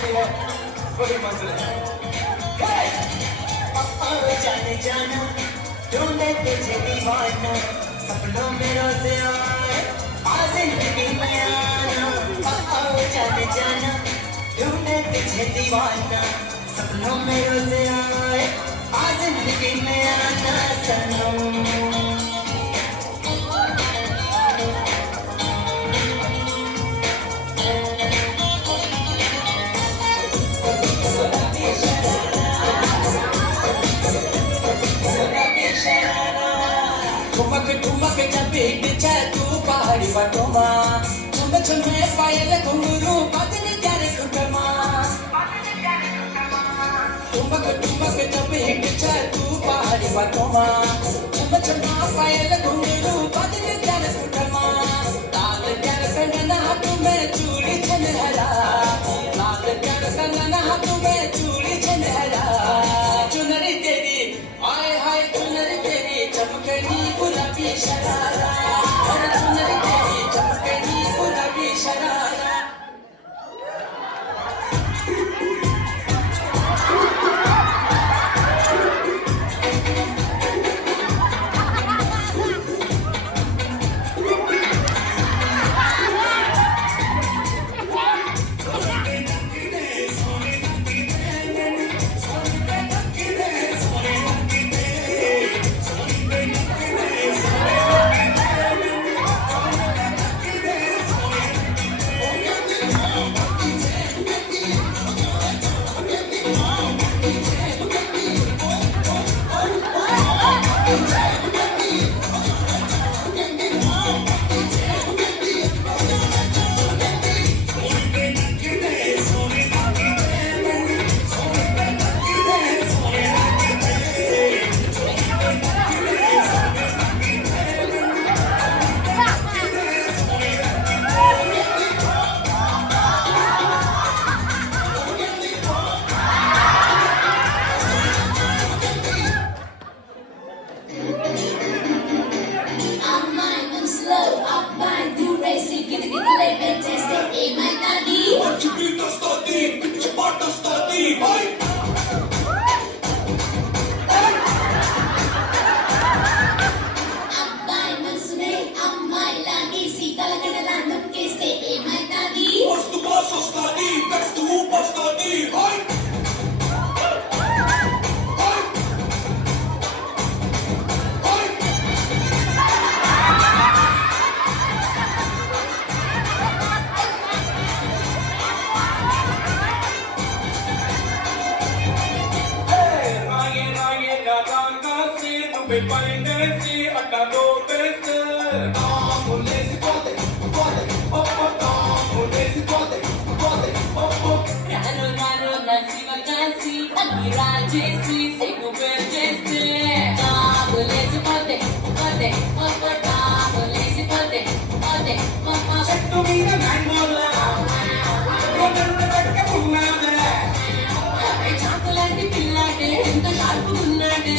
होती है वही मंजिल है। जाने जाना ढूंढे तुझे दीवाना सपनों में रोज आए आ जिंदगी में आना। जाने जाना ढूंढे तुझे दीवाना सपनों में रोज आए आ जिंदगी में आना सनम। ठुमक ठुमक चपेट छ तू पहाड़ी बटोमा छुम छुमे पायल घुंगरू बदन त्यारे खुटमा। ठुमक ठुमक चपेट छ तू पहाड़ी बटोमा छुम छुमा पायल घुंगरू बदन त्यारे खुटमा। लाल त्यार कंगना हाथ में चूड़ी छनहरा लाल त्यार कंगना हाथ में चूड़ी छनहरा। चुनरी तेरी आए हाय चुनरी तेरी चमकनी गुलाबी शरारा और चुनरी तेरी चमकनी गुलाबी शरारा। చాకులాంటి పిల్లాటే ఎంత షార్పుగా ఉన్నాడే